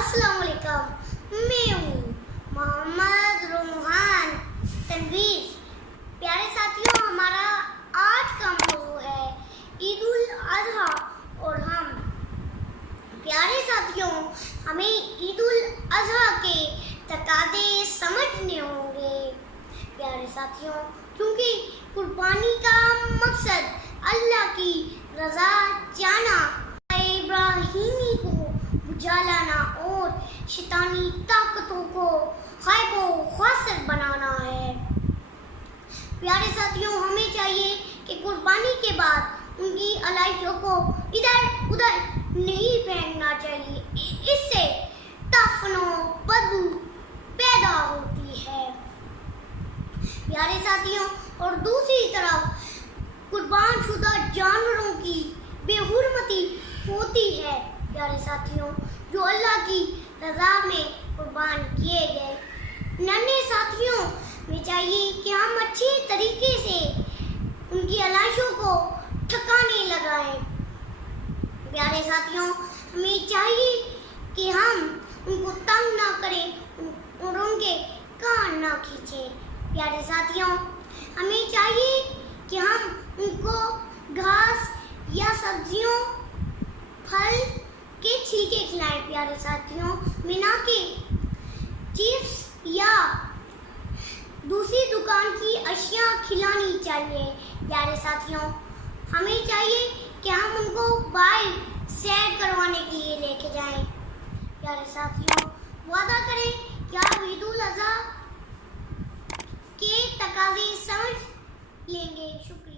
अस्सलाम वालेकुम। मैं हूँ मोहम्मद रोहान तनवीर। प्यारे साथियों, हमारा आज का मौजू है ईद उल अजहा और हम प्यारे साथियों, हमें ईद उल अजहा के तकाज़े समझने होंगे। प्यारे साथियों, क्योंकि कुर्बानी का मकसद अल्लाह की रज़ा जाना, इब्राहिमी को बुझाना और शैतानी ताकतों को ग़ाइब व ख़ासिर बनाना है। प्यारे साथियों, हमें चाहिए कि कुर्बानी के बाद उनकी अलाइयों को इधर उधर नहीं फेंकना चाहिए, इससे ताफनो बदबू पैदा होती है। प्यारे साथियों, और दूसरी तरफ कुर्बान शुदा जानवरों की बेहुरमती होती है। प्यारे साथियों, जो अल्लाह की रज़ा में कुर्बान किए गए नन्हे साथियों में चाहिए कि हम अच्छे तरीके से उनकी अलाइशों को ठिकाने लगाएं। प्यारे साथियों, हमें चाहिए कि हम उनको तंग ना करें और उनके कान ना खींचें। प्यारे साथियों, हमें चाहिए कि हम उनको घास या सब्जियों, फल के छिलके खिलाएं। प्यारे साथियों, बिना के चिप्स या दूसरी दुकान की अशिया खिलानी चाहिए। प्यारे साथियों, हमें चाहिए कि हम उनको बाहर सैर करवाने के लिए लेके जाएं। प्यारे साथियों, वादा करें कि आप ईद उल अजहा के तकाज़े समझ लेंगे। शुक्रिया।